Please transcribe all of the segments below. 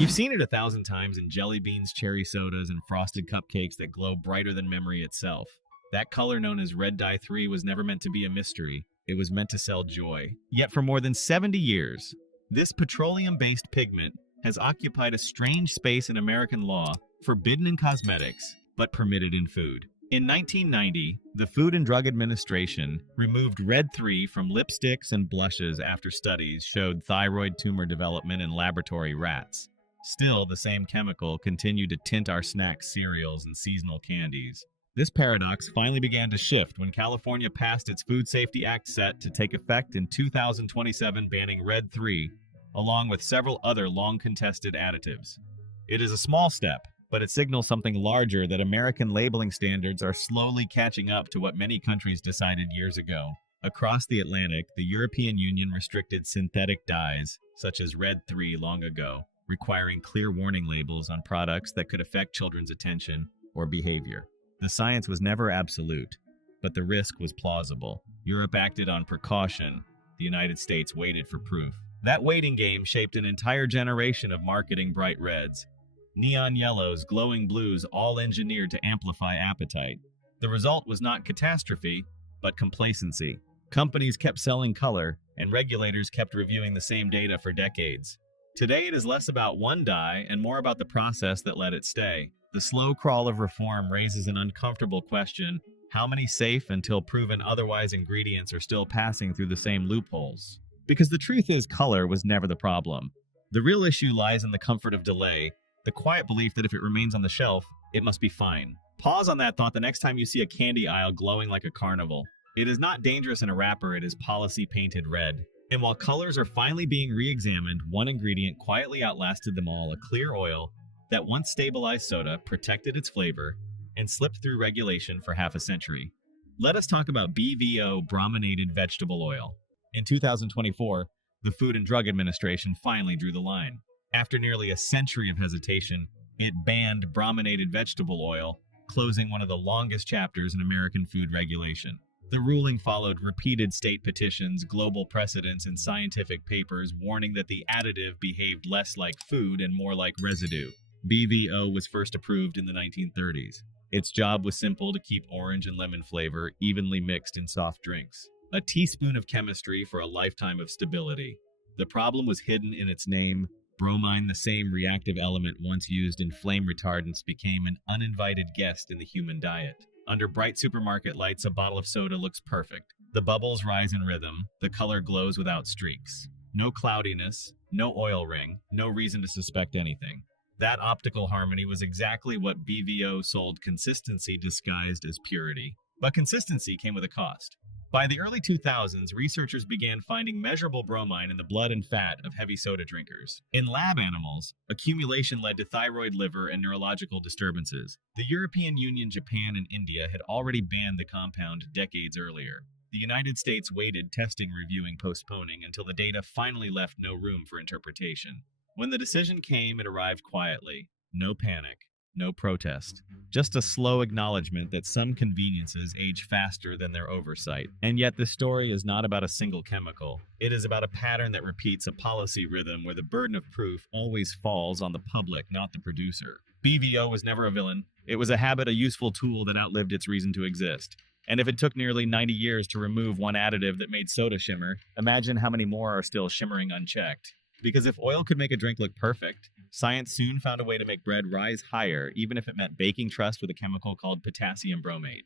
You've seen it 1,000 times in jelly beans, cherry sodas, and frosted cupcakes that glow brighter than memory itself. That color known as red dye 3 was never meant to be a mystery. It was meant to sell joy. Yet for more than 70 years, this petroleum-based pigment has occupied a strange space in American law, forbidden in cosmetics, but permitted in food. In 1990, the Food and Drug Administration removed red 3 from lipsticks and blushes after studies showed thyroid tumor development in laboratory rats. Still, the same chemical continued to tint our snacks, cereals, and seasonal candies. This paradox finally began to shift when California passed its Food Safety Act set to take effect in 2027, banning red 3, along with several other long-contested additives. It is a small step, but it signals something larger, that American labeling standards are slowly catching up to what many countries decided years ago. Across the Atlantic, the European Union restricted synthetic dyes, such as red 3, long ago, requiring clear warning labels on products that could affect children's attention or behavior. The science was never absolute, but the risk was plausible. Europe acted on precaution. The United States waited for proof. That waiting game shaped an entire generation of marketing bright reds, neon yellows, glowing blues, all engineered to amplify appetite. The result was not catastrophe, but complacency. Companies kept selling color, and regulators kept reviewing the same data for decades. Today it is less about one dye and more about the process that let it stay. The slow crawl of reform raises an uncomfortable question: how many safe until proven otherwise ingredients are still passing through the same loopholes? Because the truth is, color was never the problem. The real issue lies in the comfort of delay, the quiet belief that if it remains on the shelf, it must be fine. Pause on that thought the next time you see a candy aisle glowing like a carnival. It is not dangerous in a wrapper, it is policy painted red. And while colors are finally being re-examined, one ingredient quietly outlasted them all: a clear oil that once stabilized soda, protected its flavor, and slipped through regulation for half a century. Let us talk about BVO, brominated vegetable oil. In 2024, the Food and Drug Administration finally drew the line. After nearly a century of hesitation, it banned brominated vegetable oil, closing one of the longest chapters in American food regulation. The ruling followed repeated state petitions, global precedents, and scientific papers warning that the additive behaved less like food and more like residue. BVO was first approved in the 1930s. Its job was simple: to keep orange and lemon flavor evenly mixed in soft drinks. A teaspoon of chemistry for a lifetime of stability. The problem was hidden in its name. Bromine, the same reactive element once used in flame retardants, became an uninvited guest in the human diet. Under bright supermarket lights, a bottle of soda looks perfect. The bubbles rise in rhythm, the color glows without streaks. No cloudiness, no oil ring, no reason to suspect anything. That optical harmony was exactly what BVO sold: consistency disguised as purity. But consistency came with a cost. By the early 2000s, researchers began finding measurable bromine in the blood and fat of heavy soda drinkers. In lab animals, accumulation led to thyroid, liver, and neurological disturbances. The European Union, Japan, and India had already banned the compound decades earlier. The United States waited, testing, reviewing, postponing, until the data finally left no room for interpretation. When the decision came, it arrived quietly. No panic, no protest. Just a slow acknowledgement that some conveniences age faster than their oversight. And yet the story is not about a single chemical. It is about a pattern that repeats, a policy rhythm where the burden of proof always falls on the public, not the producer. BVO was never a villain. It was a habit, a useful tool that outlived its reason to exist. And if it took nearly 90 years to remove one additive that made soda shimmer, imagine how many more are still shimmering unchecked. Because if oil could make a drink look perfect, science soon found a way to make bread rise higher, even if it meant baking trust with a chemical called potassium bromate.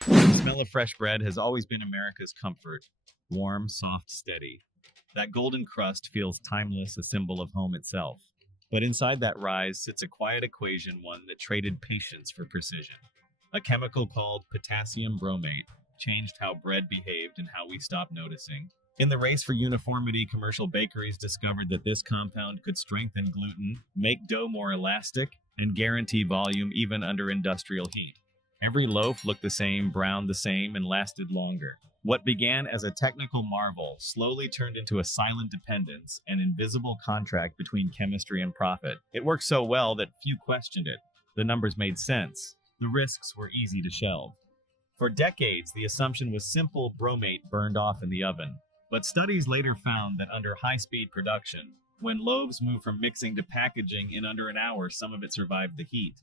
The smell of fresh bread has always been America's comfort. Warm, soft, steady. That golden crust feels timeless, a symbol of home itself. But inside that rise sits a quiet equation, one that traded patience for precision. A chemical called potassium bromate changed how bread behaved and how we stopped noticing. In the race for uniformity, commercial bakeries discovered that this compound could strengthen gluten, make dough more elastic, and guarantee volume even under industrial heat. Every loaf looked the same, browned the same, and lasted longer. What began as a technical marvel slowly turned into a silent dependence, an invisible contract between chemistry and profit. It worked so well that few questioned it. The numbers made sense. The risks were easy to shelve. For decades, the assumption was simple: bromate burned off in the oven. But studies later found that under high-speed production, When loaves moved from mixing to packaging in under an hour, some of it survived the heat.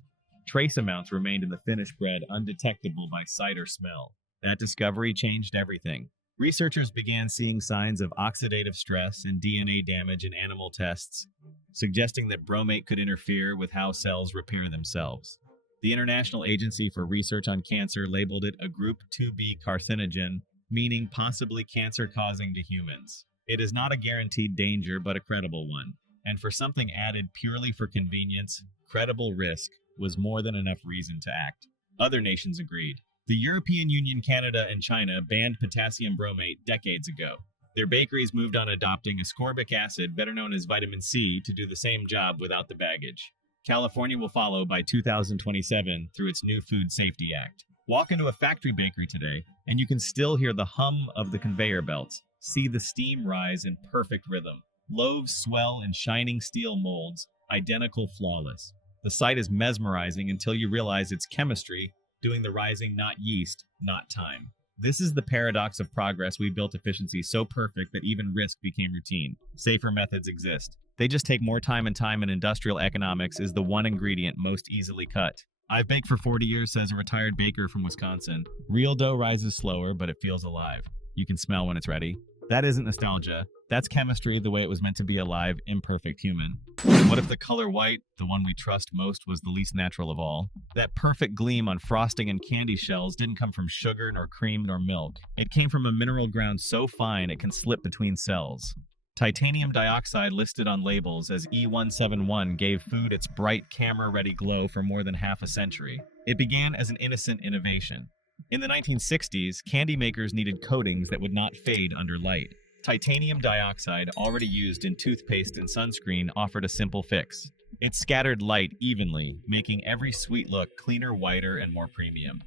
Trace amounts remained in the finished bread undetectable by sight or smell. That discovery changed everything. Researchers began seeing signs of oxidative stress and DNA damage in animal tests, suggesting that bromate could interfere with how cells repair themselves. The International Agency for Research on Cancer labeled it a Group 2B carcinogen, meaning possibly cancer-causing to humans. It is not a guaranteed danger, but a credible one. And for something added purely for convenience, credible risk was more than enough reason to act. Other nations agreed. The European Union, Canada, and China banned potassium bromate decades ago. Their bakeries moved on adopting ascorbic acid, better known as vitamin C, to do the same job without the baggage. California will follow by 2027 through its new Food Safety Act. Walk into a factory bakery today, and you can still hear the hum of the conveyor belts, see the steam rise in perfect rhythm. Loaves swell in shining steel molds, identical, flawless. The sight is mesmerizing until you realize it's chemistry doing the rising, not yeast, not time. This is the paradox of progress. We built efficiency so perfect that even risk became routine. Safer methods exist. They just take more time, and industrial economics is the one ingredient most easily cut. I've baked for 40 years, says a retired baker from Wisconsin. Real dough rises slower, but it feels alive. You can smell when it's ready. That isn't nostalgia. That's chemistry the way it was meant to be alive, imperfect human. What if the color white, the one we trust most, was the least natural of all? That perfect gleam on frosting and candy shells didn't come from sugar, nor cream, nor milk. It came from a mineral ground so fine it can slip between cells. Titanium dioxide, listed on labels as E171, gave food its bright, camera-ready glow for more than half a century. It began as an innocent innovation. In the 1960s, candy makers needed coatings that would not fade under light. Titanium dioxide, already used in toothpaste and sunscreen, offered a simple fix. It scattered light evenly, making every sweet look cleaner, whiter, and more premium.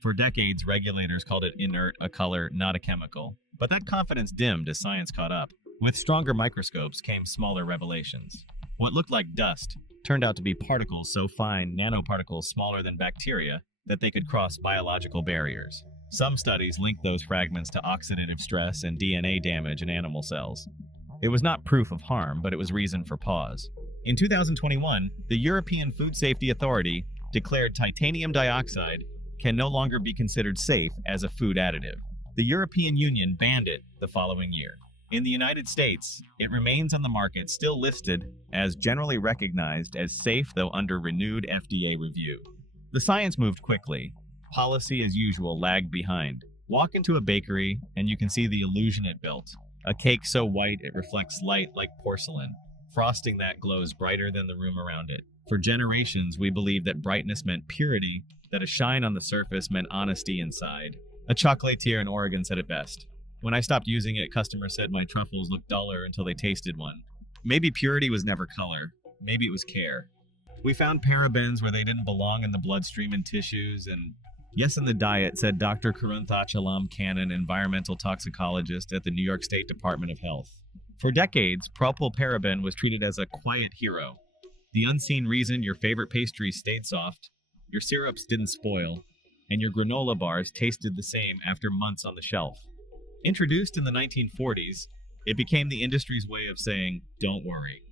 For decades, regulators called it inert, a color, not a chemical. But that confidence dimmed as science caught up. With stronger microscopes came smaller revelations. What looked like dust turned out to be particles so fine, nanoparticles smaller than bacteria, that they could cross biological barriers. Some studies linked those fragments to oxidative stress and DNA damage in animal cells. It was not proof of harm, but it was reason for pause. In 2021, the European Food Safety Authority declared titanium dioxide can no longer be considered safe as a food additive. The European Union banned it the following year. In the United States, it remains on the market, still listed as generally recognized as safe, though under renewed FDA review. The science moved quickly. Policy, as usual, lagged behind. Walk into a bakery, and you can see the illusion it built. A cake so white it reflects light like porcelain, frosting that glows brighter than the room around it. For generations, we believed that brightness meant purity, that a shine on the surface meant honesty inside. A chocolatier in Oregon said it best. When I stopped using it, customers said my truffles looked duller until they tasted one. Maybe purity was never color. Maybe it was care. We found parabens where they didn't belong in the bloodstream and tissues, and yes, in the diet, said Dr. Karuntachalam Kannan, environmental toxicologist at the New York State Department of Health. For decades, propylparaben was treated as a quiet hero. The unseen reason your favorite pastries stayed soft, your syrups didn't spoil, and your granola bars tasted the same after months on the shelf. Introduced in the 1940s, it became the industry's way of saying, don't worry,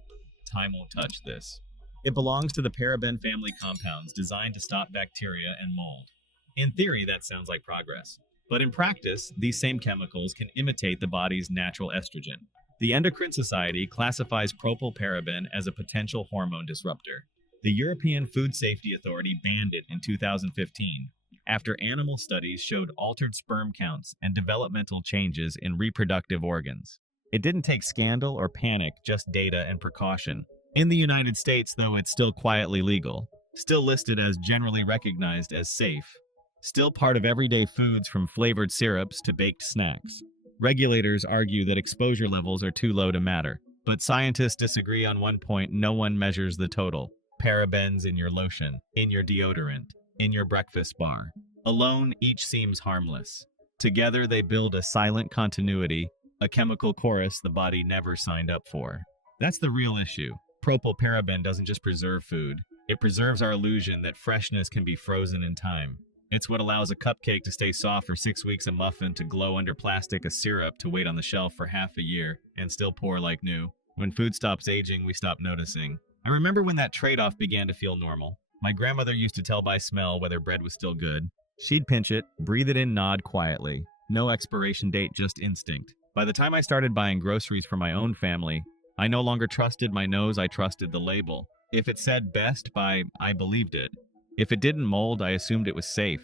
time won't touch this. It belongs to the paraben family compounds designed to stop bacteria and mold. In theory, that sounds like progress. But in practice, these same chemicals can imitate the body's natural estrogen. The Endocrine Society classifies propylparaben as a potential hormone disruptor. The European Food Safety Authority banned it in 2015, after animal studies showed altered sperm counts and developmental changes in reproductive organs. It didn't take scandal or panic, just data and precaution. In the United States, though, it's still quietly legal, still listed as generally recognized as safe, still part of everyday foods from flavored syrups to baked snacks. Regulators argue that exposure levels are too low to matter, but scientists disagree on one point: no one measures the total. Parabens in your lotion, in your deodorant, in your breakfast bar. Alone, each seems harmless. Together, they build a silent continuity, a chemical chorus the body never signed up for. That's the real issue. Propylparaben doesn't just preserve food. It preserves our illusion that freshness can be frozen in time. It's what allows a cupcake to stay soft for 6 weeks, a muffin to glow under plastic, a syrup to wait on the shelf for half a year and still pour like new. When food stops aging, we stop noticing. I remember when that trade-off began to feel normal. My grandmother used to tell by smell whether bread was still good. She'd pinch it, breathe it in, nod quietly. No expiration date, just instinct. By the time I started buying groceries for my own family, I no longer trusted my nose, I trusted the label. If it said best buy, I believed it. If it didn't mold, I assumed it was safe.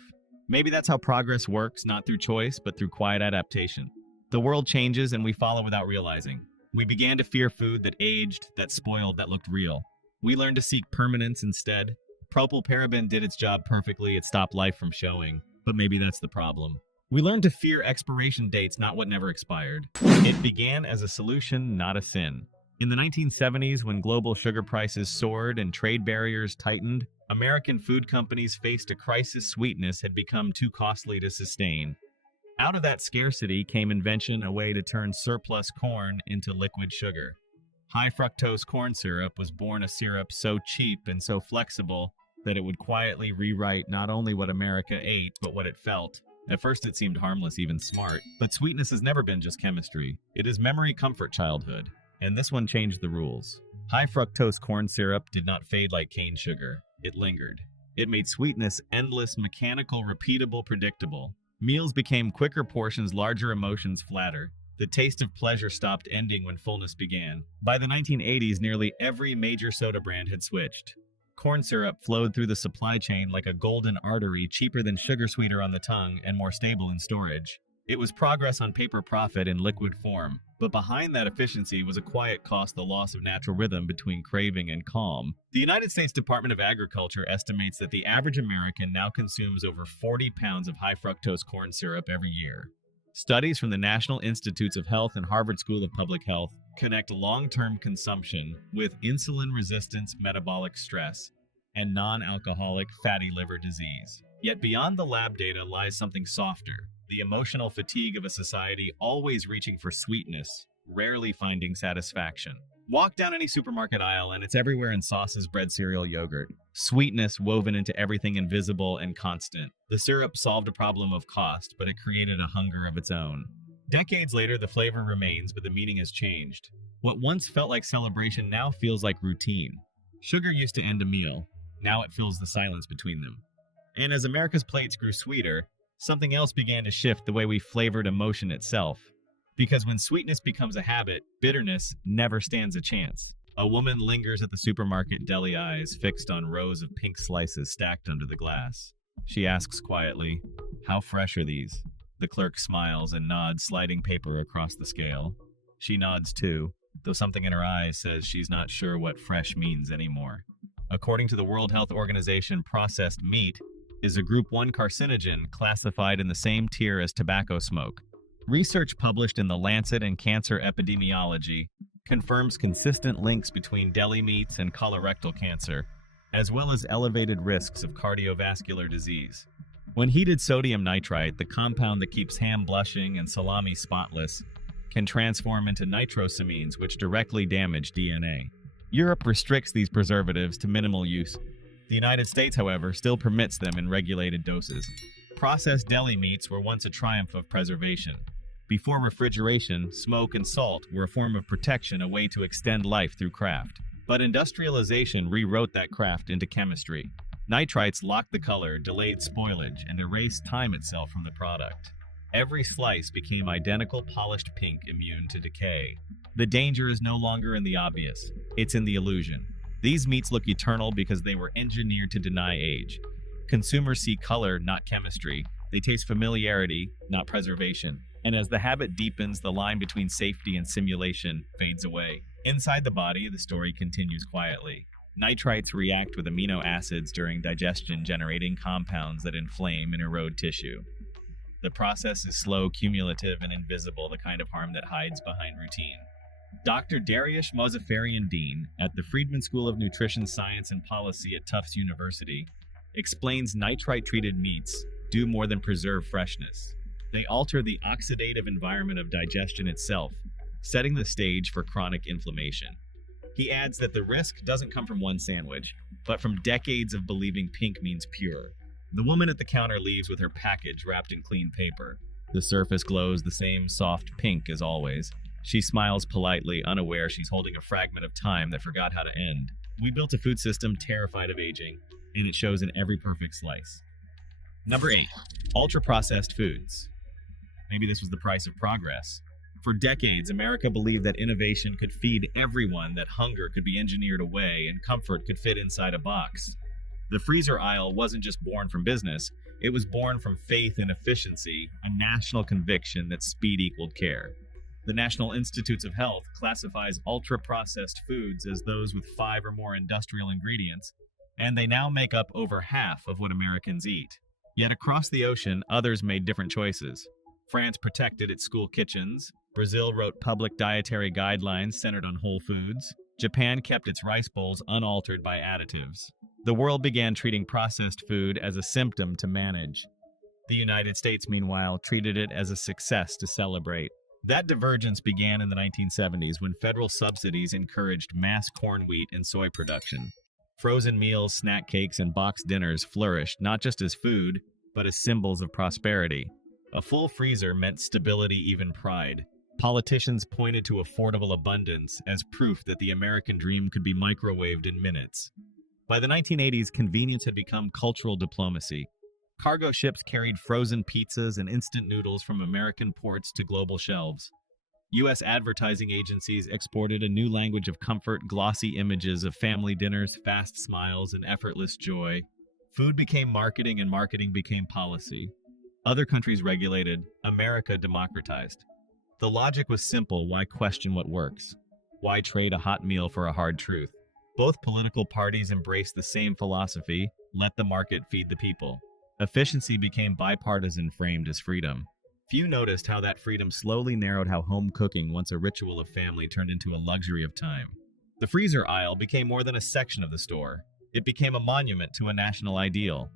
Maybe that's how progress works, not through choice, but through quiet adaptation. The world changes and we follow without realizing. We began to fear food that aged, that spoiled, that looked real. We learned to seek permanence instead. Propylparaben did its job perfectly, it stopped life from showing. But maybe that's the problem. We learned to fear expiration dates, not what never expired. It began as a solution, not a sin. In the 1970s, when global sugar prices soared and trade barriers tightened, American food companies faced a crisis. Sweetness had become too costly to sustain. Out of that scarcity came invention, a way to turn surplus corn into liquid sugar. High fructose corn syrup was born, a syrup so cheap and so flexible that it would quietly rewrite not only what America ate, but what it felt. At first it seemed harmless, even smart. But sweetness has never been just chemistry. It is memory, comfort, childhood. And this one changed the rules. High fructose corn syrup did not fade like cane sugar. It lingered. It made sweetness endless, mechanical, repeatable, predictable. Meals became quicker portions, larger emotions, flatter. The taste of pleasure stopped ending when fullness began. By the 1980s, nearly every major soda brand had switched. Corn syrup flowed through the supply chain like a golden artery, cheaper than sugar, sweeter on the tongue, and more stable in storage. It was progress on paper, profit in liquid form. But behind that efficiency was a quiet cost, the loss of natural rhythm between craving and calm. The United States Department of Agriculture estimates that the average American now consumes over 40 pounds of high fructose corn syrup every year. Studies from the National Institutes of Health and Harvard School of Public Health connect long-term consumption with insulin resistance, metabolic stress, and non-alcoholic fatty liver disease. Yet beyond the lab data lies something softer. The emotional fatigue of a society always reaching for sweetness, rarely finding satisfaction. Walk down any supermarket aisle and it's everywhere in sauces, bread, cereal, yogurt. Sweetness woven into everything, invisible and constant. The syrup solved a problem of cost, but it created a hunger of its own. Decades later, the flavor remains, but the meaning has changed. What once felt like celebration now feels like routine. Sugar used to end a meal. Now it fills the silence between them. And as America's plates grew sweeter, something else began to shift: the way we flavored emotion itself. Because when sweetness becomes a habit, bitterness never stands a chance. A woman lingers at the supermarket, deli eyes fixed on rows of pink slices stacked under the glass. She asks quietly, "How fresh are these?" The clerk smiles and nods, sliding paper across the scale. She nods too, though something in her eyes says she's not sure what fresh means anymore. According to the World Health Organization, processed meat is a Group 1 carcinogen classified in the same tier as tobacco smoke. Research published in The Lancet and Cancer Epidemiology confirms consistent links between deli meats and colorectal cancer, as well as elevated risks of cardiovascular disease. When heated, sodium nitrite, the compound that keeps ham blushing and salami spotless, can transform into nitrosamines, which directly damage DNA. Europe restricts these preservatives to minimal use. The United States, however, still permits them in regulated doses. Processed deli meats were once a triumph of preservation. Before refrigeration, smoke and salt were a form of protection, a way to extend life through craft. But industrialization rewrote that craft into chemistry. Nitrites locked the color, delayed spoilage, and erased time itself from the product. Every slice became identical, polished pink, immune to decay. The danger is no longer in the obvious, it's in the illusion. These meats look eternal because they were engineered to deny age. Consumers see color, not chemistry. They taste familiarity, not preservation. And as the habit deepens, the line between safety and simulation fades away. Inside the body, the story continues quietly. Nitrites react with amino acids during digestion, generating compounds that inflame and erode tissue. The process is slow, cumulative, and invisible, the kind of harm that hides behind routine. Dr. Dariush Mozaffarian-Dean at the Friedman School of Nutrition Science and Policy at Tufts University explains nitrite-treated meats do more than preserve freshness. They alter the oxidative environment of digestion itself, setting the stage for chronic inflammation. He adds that the risk doesn't come from one sandwich, but from decades of believing pink means pure. The woman at the counter leaves with her package wrapped in clean paper. The surface glows the same soft pink as always. She smiles politely, unaware she's holding a fragment of time that forgot how to end. We built a food system terrified of aging, and it shows in every perfect slice. Number 8. Ultra-processed foods. Maybe this was the price of progress. For decades, America believed that innovation could feed everyone, that hunger could be engineered away, and comfort could fit inside a box. The freezer aisle wasn't just born from business, it was born from faith in efficiency, a national conviction that speed equaled care. The National Institutes of Health classifies ultra-processed foods as those with 5 or more industrial ingredients, and they now make up over half of what Americans eat. Yet across the ocean, others made different choices. France protected its school kitchens. Brazil wrote public dietary guidelines centered on whole foods. Japan kept its rice bowls unaltered by additives. The world began treating processed food as a symptom to manage. The United States, meanwhile, treated it as a success to celebrate. That divergence began in the 1970s when federal subsidies encouraged mass corn, wheat, and soy production. Frozen meals, snack cakes, and boxed dinners flourished not just as food, but as symbols of prosperity. A full freezer meant stability, even pride. Politicians pointed to affordable abundance as proof that the American dream could be microwaved in minutes. By the 1980s, convenience had become cultural diplomacy. Cargo ships carried frozen pizzas and instant noodles from American ports to global shelves. U.S. advertising agencies exported a new language of comfort, glossy images of family dinners, fast smiles, and effortless joy. Food became marketing, and marketing became policy. Other countries regulated, America democratized. The logic was simple: why question what works? Why trade a hot meal for a hard truth? Both political parties embraced the same philosophy: let the market feed the people. Efficiency became bipartisan, framed as freedom. Few noticed how that freedom slowly narrowed how home cooking, once a ritual of family, turned into a luxury of time. The freezer aisle became more than a section of the store. It became a monument to a national ideal.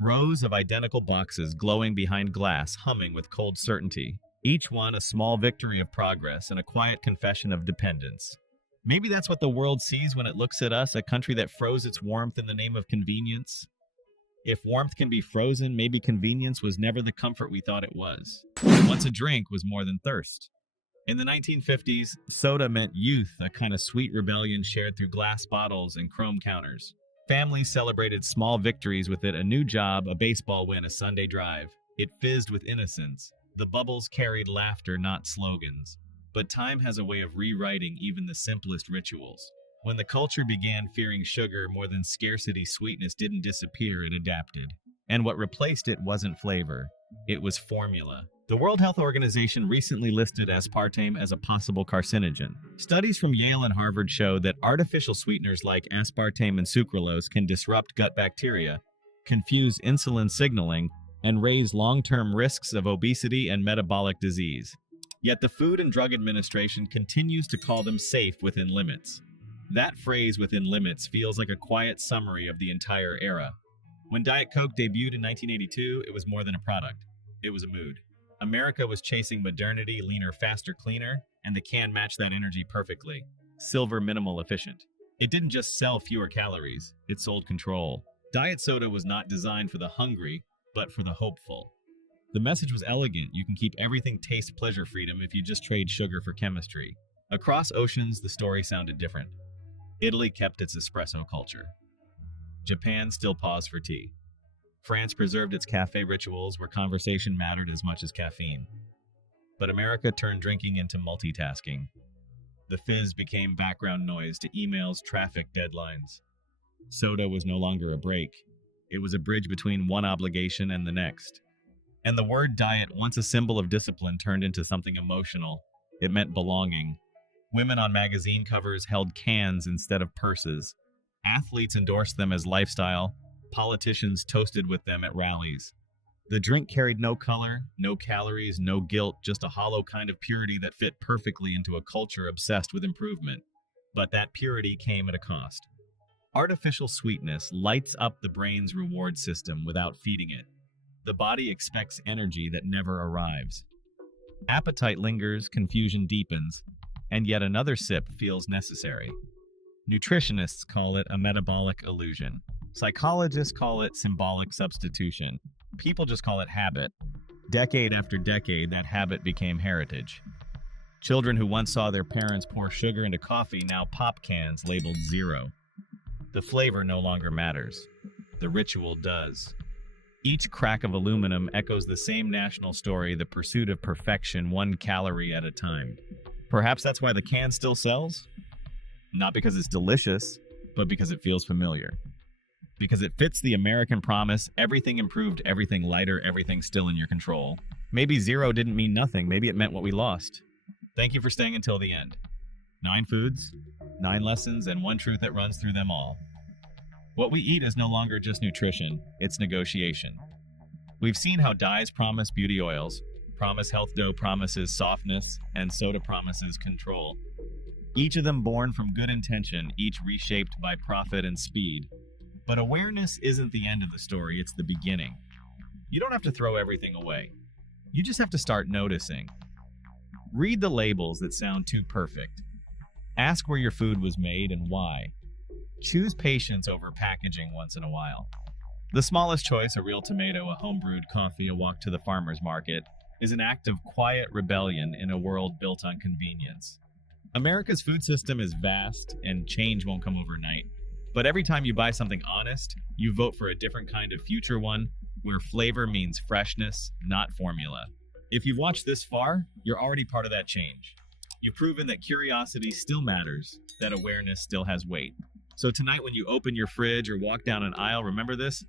Rows of identical boxes glowing behind glass, humming with cold certainty. Each one a small victory of progress and a quiet confession of dependence. Maybe that's what the world sees when it looks at us, a country that froze its warmth in the name of convenience. If warmth can be frozen, maybe convenience was never the comfort we thought it was. Once a drink was more than thirst. In the 1950s, soda meant youth, a kind of sweet rebellion shared through glass bottles and chrome counters. Families celebrated small victories with it: a new job, a baseball win, a Sunday drive. It fizzed with innocence. The bubbles carried laughter, not slogans. But time has a way of rewriting even the simplest rituals. When the culture began fearing sugar more than scarcity, sweetness didn't disappear, it adapted. And what replaced it wasn't flavor, it was formula. The World Health Organization recently listed aspartame as a possible carcinogen. Studies from Yale and Harvard show that artificial sweeteners like aspartame and sucralose can disrupt gut bacteria, confuse insulin signaling, and raise long-term risks of obesity and metabolic disease. Yet the Food and Drug Administration continues to call them safe within limits. That phrase, "within limits," feels like a quiet summary of the entire era. When Diet Coke debuted in 1982, it was more than a product. It was a mood. America was chasing modernity, leaner, faster, cleaner, and the can matched that energy perfectly. Silver, minimal, efficient. It didn't just sell fewer calories, it sold control. Diet soda was not designed for the hungry, but for the hopeful. The message was elegant: you can keep everything taste pleasure freedom if you just trade sugar for chemistry. Across oceans, the story sounded different. Italy kept its espresso culture. Japan still paused for tea. France preserved its cafe rituals where conversation mattered as much as caffeine. But America turned drinking into multitasking. The fizz became background noise to emails, traffic, deadlines. Soda was no longer a break. It was a bridge between one obligation and the next. And the word diet, once a symbol of discipline, turned into something emotional. It meant belonging. Women on magazine covers held cans instead of purses. Athletes endorsed them as lifestyle. Politicians toasted with them at rallies. The drink carried no color, no calories, no guilt, just a hollow kind of purity that fit perfectly into a culture obsessed with improvement. But that purity came at a cost. Artificial sweetness lights up the brain's reward system without feeding it. The body expects energy that never arrives. Appetite lingers, confusion deepens, and yet another sip feels necessary. Nutritionists call it a metabolic illusion. Psychologists call it symbolic substitution. People just call it habit. Decade after decade, that habit became heritage. Children who once saw their parents pour sugar into coffee now pop cans labeled zero. The flavor no longer matters. The ritual does. Each crack of aluminum echoes the same national story, the pursuit of perfection, 1 calorie at a time. Perhaps that's why the can still sells? Not because it's delicious, but because it feels familiar. Because it fits the American promise, everything improved, everything lighter, everything still in your control. Maybe zero didn't mean nothing, maybe it meant what we lost. Thank you for staying until the end. 9 foods, 9 lessons, and 1 truth that runs through them all. What we eat is no longer just nutrition, it's negotiation. We've seen how dyes promise beauty oils, promise health dough promises softness, and soda promises control. Each of them born from good intention, each reshaped by profit and speed. But awareness isn't the end of the story, it's the beginning. You don't have to throw everything away. You just have to start noticing. Read the labels that sound too perfect. Ask where your food was made and why. Choose patience over packaging once in a while. The smallest choice, a real tomato, a home-brewed coffee, a walk to the farmer's market, is an act of quiet rebellion in a world built on convenience. America's food system is vast, and change won't come overnight. But every time you buy something honest, you vote for a different kind of future one, where flavor means freshness, not formula. If you've watched this far, you're already part of that change. You've proven that curiosity still matters, that awareness still has weight. So tonight when you open your fridge or walk down an aisle, remember this: